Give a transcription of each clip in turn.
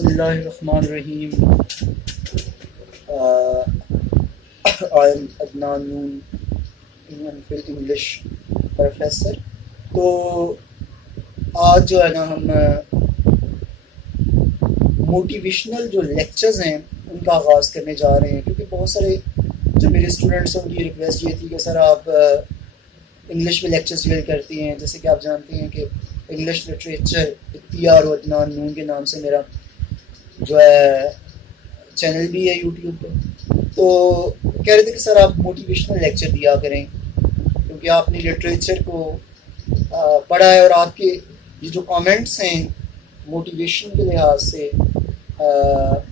Bismillahirrahmanirrahim. I am Adnan Noon, English professor. तो आज जो है ना हम मोटिवेशनल जो लेक्चर्स हैं उनका आगाज़ करने जा रहे हैं, क्योंकि बहुत सारे जो मेरे स्टूडेंट्स हैं उनकी रिक्वेस्ट ये थी कि सर आप इंग्लिश में लेक्चर्स डिलीवर करती हैं। जैसे कि आप जानते हैं कि इंग्लिश लिटरेचर इख्तियार और अदनान नून के नाम से मेरा जो है चैनल भी है यूट्यूब पे। तो कह रहे थे कि सर आप मोटिवेशनल लेक्चर दिया करें, क्योंकि आपने लिटरेचर को पढ़ा है और आपके ये जो कमेंट्स हैं मोटिवेशन के लिहाज से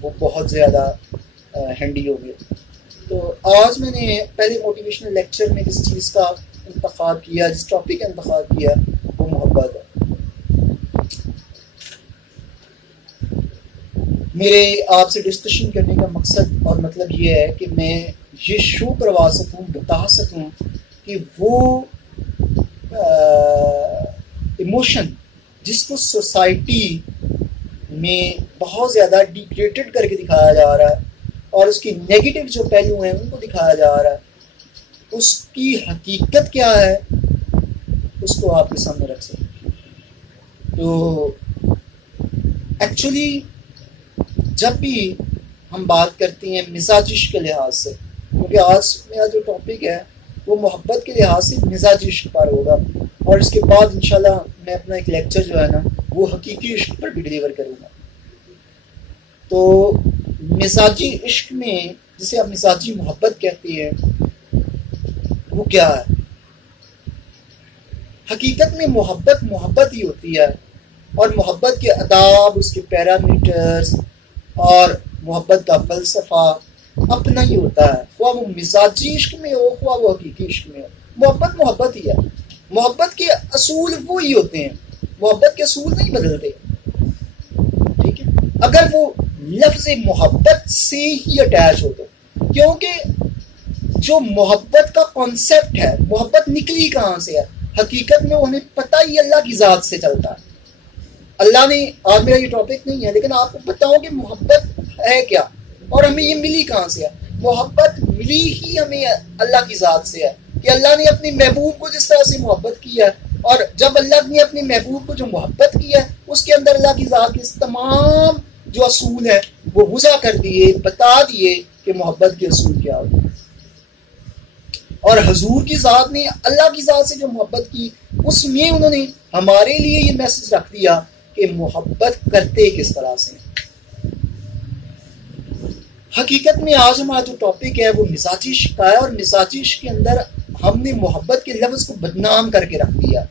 वो बहुत ज़्यादा हैंडी हो गए। तो आज मैंने पहले मोटिवेशनल लेक्चर में जिस चीज़ का इंतखाब किया, जिस टॉपिक का इंतखाब किया, वो मोहब्बत है। मेरे आपसे डिस्कशन करने का मकसद और मतलब ये है कि मैं ये शो करवा सकूं, बता सकूं कि वो इमोशन जिसको सोसाइटी में बहुत ज़्यादा डिग्रेडेड करके दिखाया जा रहा है और उसकी नेगेटिव जो पहलू हैं उनको दिखाया जा रहा है, उसकी हकीकत क्या है उसको आपके सामने रख सकते। तो एक्चुअली जब भी हम बात करते हैं मिजाजिश के लिहाज से, क्योंकि आज मेरा जो टॉपिक है वो मोहब्बत के लिहाज से मिजाजिश पर होगा, और इसके बाद इंशाल्लाह मैं अपना एक लेक्चर जो है ना वो हकीकी इश्क पर भी डिलीवर करूँगा। तो मिजाजी इश्क में, जिसे आप मिजाजी मोहब्बत कहते हैं, वो क्या है? हकीकत में मोहब्बत ही होती है, और मोहब्बत के अदाब, उसके पैरामीटर्स और मोहब्बत का फलसफा अपना ही होता है। ख्वाह वो मिजाजी इश्क में हो, ख्वाह वो हकीकी इश्क में हो, मोहब्बत ही है। मोहब्बत के असूल वो ही होते हैं, मोहब्बत के असूल नहीं बदलते। ठीक है, अगर वो लफ्ज़ मोहब्बत से ही अटैच हो तो, क्योंकि जो मोहब्बत का कॉन्सेप्ट है, मोहब्बत निकली कहाँ से है? हकीकत में हमें पता ही अल्लाह की ज़ात से चलता है। अल्लाह ने, आज मेरा ये टॉपिक नहीं है लेकिन आपको बताऊं कि मोहब्बत है क्या और हमें ये मिली कहाँ से है। मोहब्बत मिली ही हमें अल्लाह की ज़ात से है, कि अल्लाह ने अपने महबूब को जिस तरह से मोहब्बत की है, और जब अल्लाह ने अपने महबूब को जो मोहब्बत की है उसके अंदर अल्लाह की ज़ात के तमाम जो असूल है वो वज़ा कर दिए, बता दिए कि मोहब्बत के असूल क्या होते हैं। और हुजूर की ज़ात ने अल्लाह की ज़ात से जो मोहब्बत की, उसमें उन्होंने हमारे लिए ये मैसेज रख दिया कि मोहब्बत करते किस तरह से। हकीकत में आज हमारा जो टॉपिक है वो मिजाजी इश्क का है, और मिजाजी इश्क के अंदर हमने मोहब्बत के लफ्ज़ को बदनाम करके रख दिया।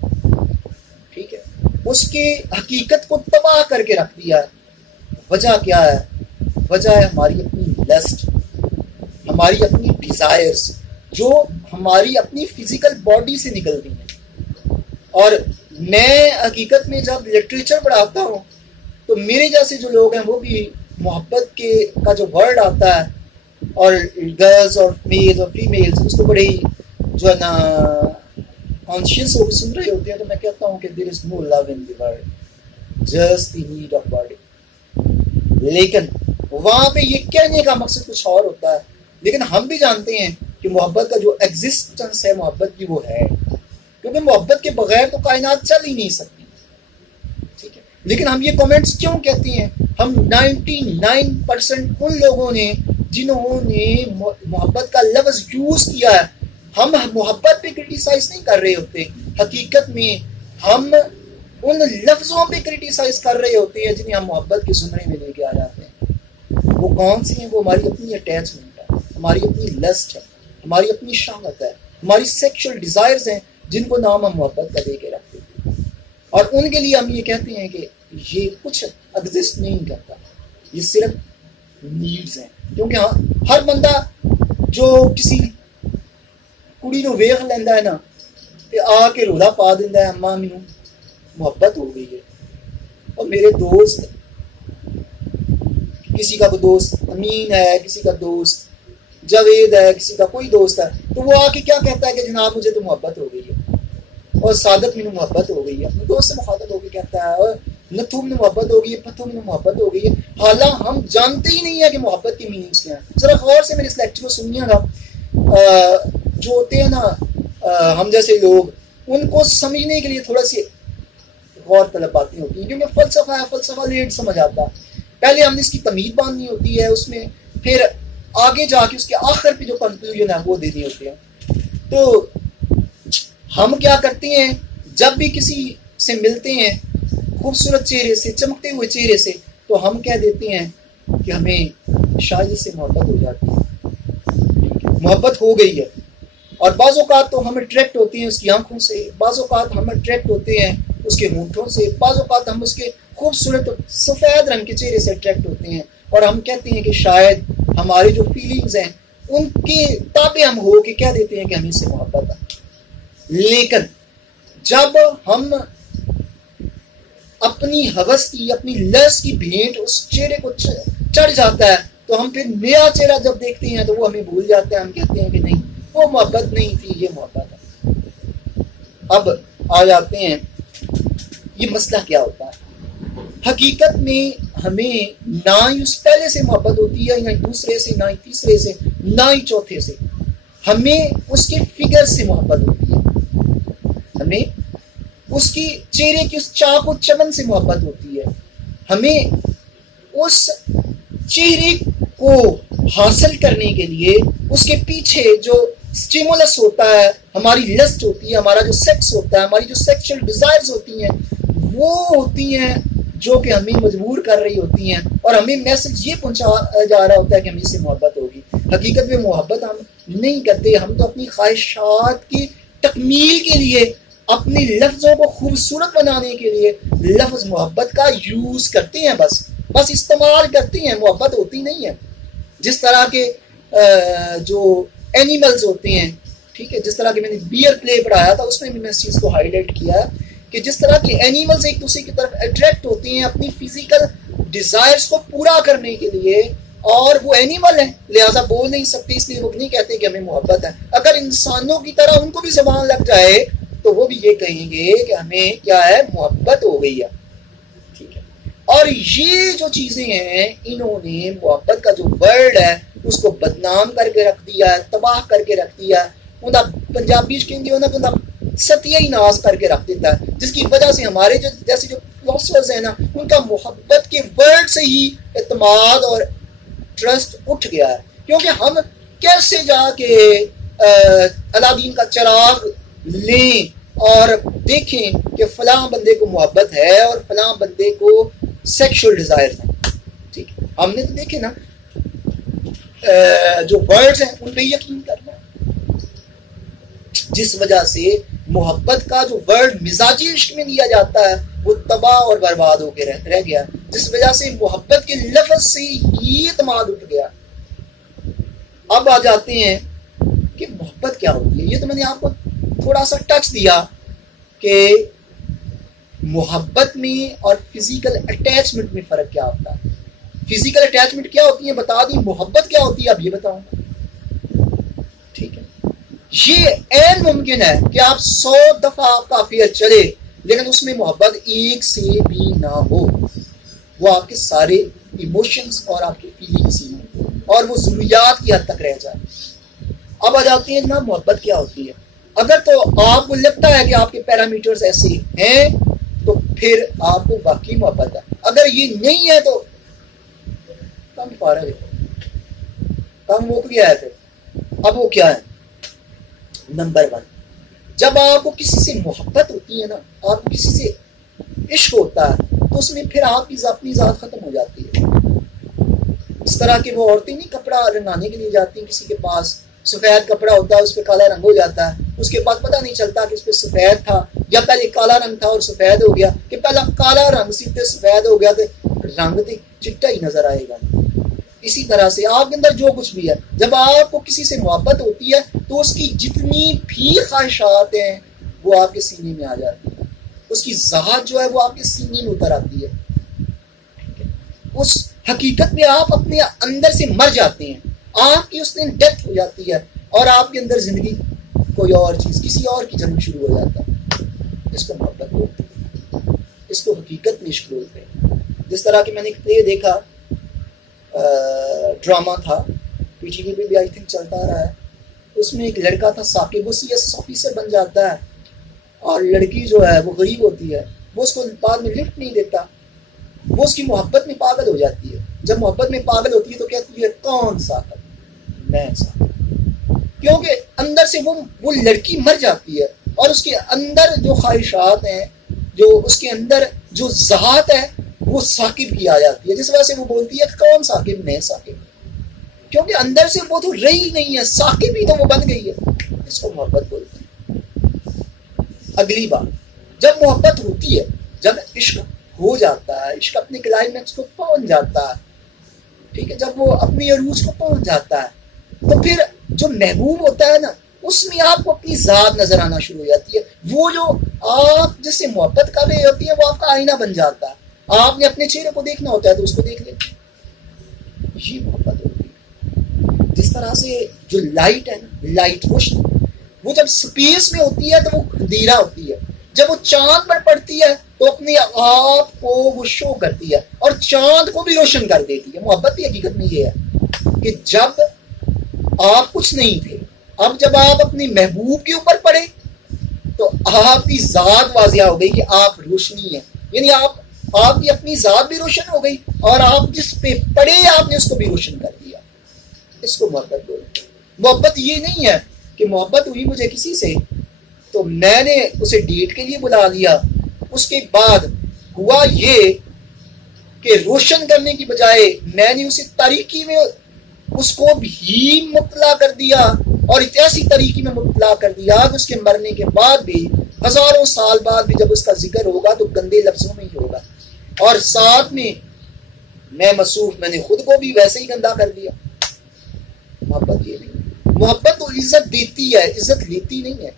ठीक है, उसके हकीकत को तबाह करके रख दिया। वजह क्या है? वजह है हमारी अपनी लस्ट, हमारी अपनी डिज़ायर्स, जो हमारी अपनी फिजिकल बॉडी से निकलती हैं। और मैं हकीकत में जब लिटरेचर पढ़ाता हूँ तो मेरे जैसे जो लोग हैं वो भी मोहब्बत के का जो वर्ड आता है, और गर्ल्स और मेल्स और फीमेल्स उसको बड़े ही जो है ना कॉन्शियस होकर सुन रहे होते हैं। तो मैं कहता हूँ कि there is no love in the world, just the need of body. लेकिन वहाँ पे ये कहने का मकसद कुछ और होता है, लेकिन हम भी जानते हैं कि मोहब्बत का जो एग्जिस्टेंस है मोहब्बत की वो है, क्योंकि मोहब्बत के बगैर तो कायनात चल ही नहीं सकती। ठीक है, लेकिन हम ये कमेंट्स क्यों कहते हैं? हम 99% उन लोगों ने जिन्होंने मोहब्बत का लफ्ज़ यूज़ किया है, हम मोहब्बत पे क्रिटिसाइज नहीं कर रहे होते, हकीकत में हम उन लफ्ज़ों पे क्रिटिसाइज कर रहे होते हैं जिन्हें हम मोहब्बत के ज़ुमरे में लेके आ जाते हैं। वो कौन सी हैं? वो हमारी अपनी अटैचमेंट है, हमारी अपनी लस्ट है, हमारी अपनी शहवत है, हमारी सेक्सुअल डिज़ायर्स हैं, जिनको नाम हम मोहब्बत का दे के रखते हैं। और उनके लिए हम ये कहते हैं कि ये कुछ एग्जिस्ट नहीं करता, ये सिर्फ नीड्स हैं। क्योंकि हाँ, हर बंदा जो किसी कुड़ी को वेख लेंदा है ना, ते आके रोला पा देंदा है, अम्मा मैनू मोहब्बत हो गई है। और मेरे दोस्त, किसी का कोई दोस्त अमीन है, किसी का दोस्त जावेद है, किसी का कोई दोस्त है, तो वो आके क्या कहता है कि जनाब मुझे तो मोहब्बत हो गई है, और सादत मैनू मोहब्बत हो गई है। अपने दोस्त से मुखातब होकर कहता है, और न तुमने मोहब्बत हो गई है, तुमने मोहब्बत हो गई है, हालांकि हम जानते ही नहीं है कि मोहब्बत की मीनिंग्स क्या है। जरा गौर से मेरे इस लेक्चर को सुनिएगा। जो होते हैं ना हम जैसे लोग, उनको समझने के लिए थोड़ा सी गौर तलब बातें होती हैं, क्योंकि फलसफा है, फलसफा लेट समझ आता है। पहले हमने इसकी तमीज बांधनी होती है उसमें, फिर आगे जाके उसके आखिर पे जो कंक्लूजन है वो देनी होती है। तो हम क्या करते हैं, जब भी किसी से मिलते हैं खूबसूरत चेहरे से, चमकते हुए चेहरे से, तो हम कह देते हैं कि हमें शायद से मोहब्बत हो जाती है, मोहब्बत हो गई है। और बाज़ औक़ात तो हम अट्रैक्ट होते हैं उसकी आंखों से, बाज़ औक़ात हम अट्रैक्ट होते हैं उसके होंठों से, बाज़ औक़ात हम उसके खूबसूरत सफ़ेद रंग के चेहरे से अट्रैक्ट होते हैं, और हम कहते हैं कि शायद हमारी जो फीलिंग्स हैं उनके ताबे हम हो के कह देते हैं कि हमें इससे मोहब्बत है। लेकिन जब हम अपनी हवस की, अपनी लस की भेंट उस चेहरे को चढ़ जाता है, तो हम फिर नया चेहरा जब देखते हैं तो वो हमें भूल जाते हैं। हम कहते हैं कि नहीं, वो मोहब्बत नहीं थी, ये मोहब्बत है। अब आ जाते हैं, ये मसला क्या होता है। हकीकत में हमें ना ही उस पहले से मोहब्बत होती है, ना ही दूसरे से, ना ही तीसरे से, ना ही चौथे से। हमें उसके फिगर से मोहब्बत होती है, हमें उसकी चेहरे की उस चाक और चमन से मोहब्बत होती है, हमें उस चेहरे को हासिल करने के लिए उसके पीछे जो स्टिमुलस होता है, हमारी लस्ट होती है, हमारा जो सेक्स होता है, हमारी जो सेक्सुअल डिजायर्स होती हैं, वो होती हैं जो कि हमें मजबूर कर रही होती हैं, और हमें मैसेज ये पहुंचा जा रहा होता है कि हमें इससे मोहब्बत होगी। हकीकत में मोहब्बत हम नहीं करते, हम तो अपनी ख्वाहिशात की तकमील के लिए, अपनी लफ्जों को खूबसूरत बनाने के लिए लफ्ज मोहब्बत का यूज करते हैं, बस इस्तेमाल करते हैं, मोहब्बत होती नहीं है। जिस तरह के जो एनिमल्स होते हैं, ठीक है, जिस तरह के मैंने बियर प्ले पढ़ाया था उसमें भी मैं इस चीज को हाईलाइट किया कि जिस तरह के एनिमल्स एक दूसरे की तरफ अट्रैक्ट होते हैं अपनी फिजिकल डिजायर्स को पूरा करने के लिए, और वो एनिमल है लिहाजा बोल नहीं सकते, इसलिए वो नहीं कहते कि हमें मोहब्बत है। अगर इंसानों की तरह उनको भी ज़बान लग जाए तो वो भी ये कहेंगे कि हमें क्या है, मोहब्बत हो गई है, ठीक है। और ये जो चीजें हैं, इन्होंने मोहब्बत का जो वर्ड है उसको बदनाम करके रख दिया है, तबाह करके रख दिया है। उनका पंजाबी कहते सतिया ही नाश करके रख देता है, जिसकी वजह से हमारे जो जैसे जो फिलोसफर्स हैं ना, उनका मोहब्बत के वर्ड से ही एतमाद और ट्रस्ट उठ गया है। क्योंकि हम कैसे जाके अलादीन का चिराग लें और देखें कि फलां बंदे को मोहब्बत है और फलां बंदे को सेक्सुअल डिजायर है, ठीक है। हमने तो देखे ना जो वर्ड्स हैं उन पे यकीन करना, जिस वजह से मोहब्बत का जो वर्ड मिजाजी इश्क में दिया जाता है वो तबाह और बर्बाद होकर रह गया, जिस वजह से मोहब्बत के लफ्ज से ही एतमाद उठ गया। अब आ जाते हैं कि मोहब्बत क्या होती है। ये तो मैंने आपको थोड़ा सा टच दिया कि मोहब्बत में और फिजिकल अटैचमेंट में फर्क क्या होता है। फिजिकल अटैचमेंट क्या होती है बता दी, मोहब्बत क्या होती है अब ये बताऊंगा, ठीक है। ये ऐन मुमकिन है कि आप 100 दफा काफिर चले लेकिन उसमें मोहब्बत एक से भी ना हो, वो आपके सारे इमोशंस और आपकी फीलिंग्स ही हो और वो जरूरियात की हद तक रह जाए। अब आ जाते हैं ना मोहब्बत क्या होती है। अगर तो आपको लगता है कि आपके पैरामीटर्स ऐसे हैं तो फिर आपको वाकई मोहब्बत है, अगर ये नहीं है तो कम फारग है, कम मुक गया है। फिर अब वो क्या है, नंबर 1, जब आपको किसी से मोहब्बत होती है ना, आपको किसी से इश्क होता है तो उसमें फिर आपकी अपनी जात खत्म हो जाती है। इस तरह की वो औरतें नहीं कपड़ा रंगाने के लिए जाती हैं किसी के पास, सफेद कपड़ा होता है उस पर काला रंग हो जाता है, उसके बाद पता नहीं चलता कि इस पर सफेद था या पहले काला रंग था और सफेद हो गया, कि पहला काला रंग सीधे सफेद हो गया तो रंग तो चिट्टा ही नजर आएगा। इसी तरह से आपके अंदर जो कुछ भी है, जब आपको किसी से मोहब्बत होती है तो उसकी जितनी भी ख्वाहिशात हैं वो आपके सीने में आ जाती है, उसकी ज़ात जो है वो आपके सीने में उतर आती है। उस हकीकत में आप अपने अंदर से मर जाते हैं, आपकी उस दिन डेथ हो जाती है और आपके अंदर जिंदगी कोई और चीज किसी और की जन्म शुरू हो जाता है। इसको मोहब्बत बोलते हैं। इसको हकीकत में इश्क बोलते हैं। जिस तरह की मैंने एक प्ले देखा, ड्रामा था, पीटीवी पे भी आई थिंक चलता रहा है, उसमें एक लड़का था साकिब, वो सीएस ऑफिसर बन जाता है और लड़की जो है वो गरीब होती है, वो उसको बाद में लिफ्ट नहीं देता, वो उसकी मोहब्बत में पागल हो जाती है। जब मोहब्बत में पागल होती है तो कहती है कौन साकिब, मैं साकिब, क्योंकि अंदर से वो लड़की मर जाती है और उसके अंदर जो ख्वाहिशात हैं, जो उसके अंदर जो ज़ात है वो साकिब की आ जाती है, जिस वजह से वो बोलती है कौन साकिब, मैं साकिब, क्योंकि अंदर से वो तो रही नहीं है, साकिब ही तो वो बन गई है। इसको मोहब्बत बोलते हैं। अगली बात, जब मोहब्बत होती है, जब इश्क हो जाता है, इश्क अपने क्लाइमेक्स को पहुंच जाता है, ठीक है, जब वो अपनी अरूज को पहुंच जाता है, तो फिर जो महबूब होता है ना, उसमें आपको अपनी जात नजर आना शुरू हो जाती है। वो जो आप जिससे मोहब्बत कर रही होती है वो आपका आईना बन जाता है। आपने अपने चेहरे को देखना होता है तो उसको देख लेते, ये मोहब्बत होती है। जिस तरह से जो लाइट है ना, लाइट रोशनी, वो जब स्पेस में होती है तो वो अंधेरा होती है, जब वो चांद पर पड़ती है तो अपने आप को वो शो करती है और चांद को भी रोशन कर देती है। मोहब्बत की हकीकत में ये है कि जब आप कुछ नहीं थे, अब जब आप अपने महबूब के ऊपर पड़े तो आपकी जात वाजिया हो गई कि आप रोशनी है, यानी आपकी अपनी जात भी रोशन हो गई और आप जिस पे पड़े आपने उसको भी रोशन कर दिया। इसको मोहब्बत बोलते हैं। मोहब्बत ये नहीं है कि मोहब्बत हुई मुझे किसी से तो मैंने उसे डेट के लिए बुला लिया, उसके बाद हुआ ये कि रोशन करने की बजाय मैंने उसे तारीकी में उसको भी मुब्तला कर दिया और ऐसी तरीके में मुब्तला कर दिया कि उसके मरने के बाद भी, हजारों साल बाद भी जब उसका जिक्र होगा तो गंदे लफ्जों में ही होगा, और साथ में मैंने खुद को भी वैसे ही गंदा कर दिया। मोहब्बत ये नहीं, मोहब्बत तो इज्जत देती है, इज्जत लेती नहीं है।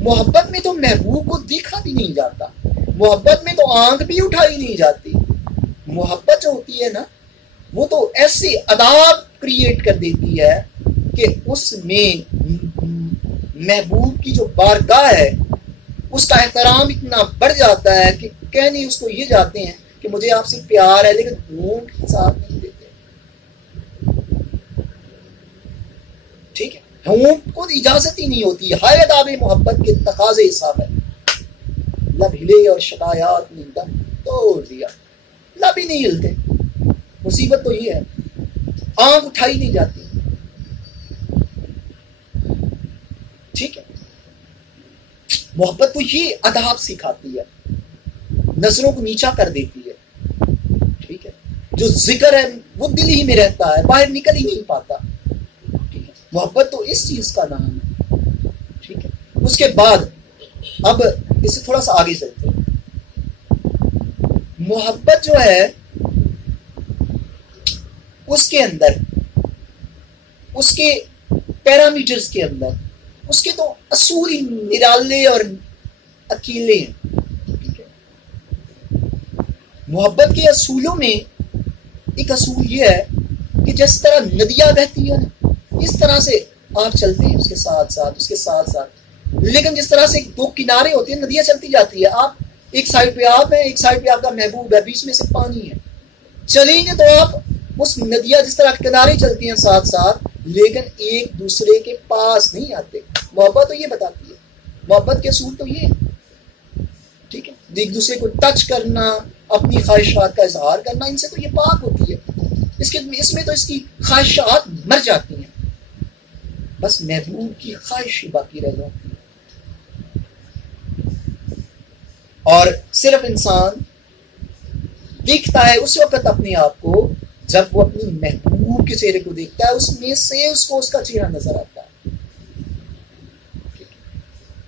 मोहब्बत में तो महबूब को देखा भी नहीं जाता, मोहब्बत में तो आंख भी उठाई नहीं जाती। मोहब्बत जो होती है ना, वो तो ऐसे अदाब क्रिएट कर देती है कि उसमें महबूब की जो बारगाह है उसका एहतराम इतना बढ़ जाता है कि कहने उसको ये जाते हैं कि मुझे आपसे प्यार है, लेकिन होंठ के साथ नहीं देते, ठीक है, होंठ को इजाजत ही नहीं होती। हाय अदाब मोहब्बत के तकाजे हिसाब है, लब हिले और शिकायत ने दम तोड़ दिया, लब ही नहीं हिलते। मुसीबत तो ये है, आंख उठाई नहीं जाती, ठीक है। मोहब्बत तो ये अदाब सिखाती है, नजरों को नीचा कर देती है, ठीक है। जो जिक्र है वो दिल ही में रहता है, बाहर निकल ही नहीं पाता, ठीक है। मोहब्बत तो इस चीज का नाम है, ठीक है। उसके बाद अब इससे थोड़ा सा आगे चलते हैं। मोहब्बत जो है उसके अंदर, उसके पैरामीटर्स के अंदर, उसके तो असूल ही निराले और अकेले हैं, ठीक है। मोहब्बत के असूलों में एक असूल ये है कि जिस तरह नदियां बहती है ना, इस तरह से आप चलते हैं उसके साथ साथ, लेकिन जिस तरह से दो किनारे होते हैं, नदियां चलती जाती है, आप एक साइड पे आप हैं, एक साइड पे आपका महबूब है, बीच में से पानी है, चलेंगे तो आप उस नदियां जिस तरह किनारे चलती हैं साथ साथ, लेकिन एक दूसरे के पास नहीं आते। मोहब्बत तो ये बताती है, मोहब्बत के असूल तो ये है, ठीक है। एक दूसरे को टच करना, अपनी ख्वाहिशात का इजहार करना, इनसे तो ये पाक होती है। इसमें तो इसकी ख्वाहिशात मर जाती हैं, बस महबूब की ख्वाहिश ही बाकी रह जाती है। और सिर्फ इंसान देखता है उस वक्त अपने आप को जब वो अपनी महबूब के चेहरे को देखता है, उसमें से उसको उसका चेहरा नजर आता है।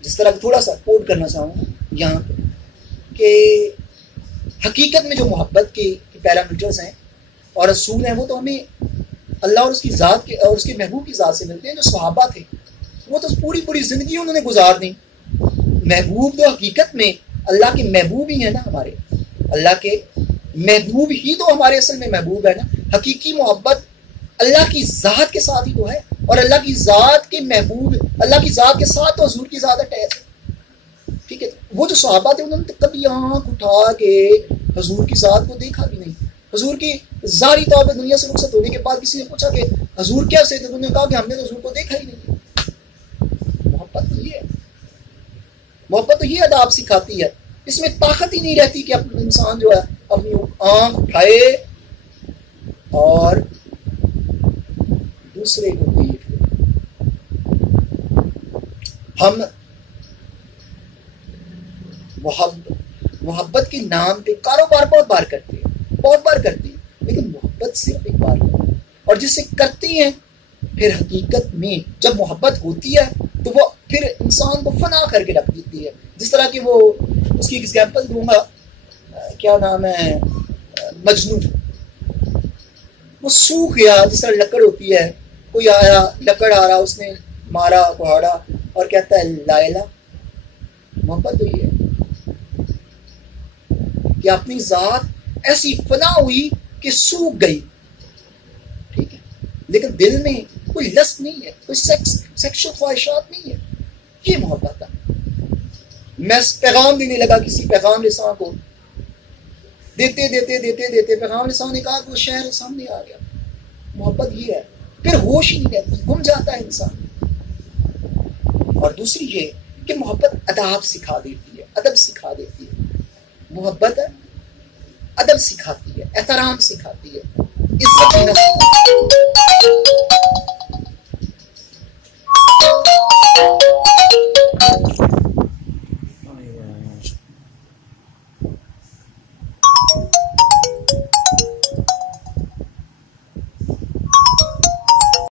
जिस तरह थोड़ा सा कोट करना चाहूंगा यहाँ पे कि हकीकत में जो मोहब्बत के पैरामीटर्स हैं और असूल हैं, वो तो हमें अल्लाह और उसकी ज़ात के और उसके महबूब की ज़ात से मिलते हैं। जो सहाबा थे वो तो पूरी पूरी जिंदगी उन्होंने गुजार दी। महबूब तो हकीकत में अल्लाह के महबूब ही है ना, हमारे अल्लाह के महबूब ही तो हमारे असल में महबूब है ना। हकीकी मोहब्बत अल्लाह की ज़ात के साथ ही तो है, और अल्लाह की ज़ात के महबूब, अल्लाह की ज़ात के साथ तो हुजूर की ज़ात अटैच है, ठीक है। वो जो सहाबा थे उन्होंने तो कभी आंख उठा के हजूर की जात को देखा भी नहीं। हजूर की जारी तौर पर दुनिया से रुखसत होने के बाद किसी ने पूछा कि हजूर कैसे थे, तो उन्होंने कहा कि हमने तो हजूर को देखा ही नहीं। मोहब्बत तो ये है, मोहब्बत तो ये अदाब सिखाती है। इसमें ताकत ही नहीं रहती कि अपना इंसान जो है अपनी आंख उठाए और दूसरे को देख ले। हम मोहब्बत के नाम पे कारोबार बहुत बार करते हैं, बहुत बार करते हैं, लेकिन मोहब्बत सिर्फ एक बार करते हैं। और जिससे करते हैं फिर हकीकत में जब मोहब्बत होती है तो वो फिर इंसान को फना करके रख देती है। जिस तरह की वो, उसकी एग्जाम्पल दूंगा, क्या नाम है, मजनू। वो सूख गया, जिस तरह लकड़ होती है, कोई आया, लकड़ आ रहा, उसने मारा कुहाड़ा और कहता है लायला। मोहब्बत तो ये है कि अपनी जात ऐसी फना हुई कि सूख गई, ठीक है, लेकिन दिल में कोई लस्ट नहीं है, कोई सेक्सुअल ख्वाहिशात नहीं है। ये मोहब्बत है। मैं पैगाम देने लगा किसी पैगाम रिसा को, देते देते देते देते पैगाम रिसा ने कहा कि वो शहर सामने आ गया। मोहब्बत ये है, फिर होश ही नहीं रहती, गुम जाता है इंसान। और दूसरी ये कि मोहब्बत अदाब सिखा देती है, अदब सिखा देती है। मोहब्बत अदब सिखाती है, एहतराम सिखाती है, इज्जत देना सिखाती है।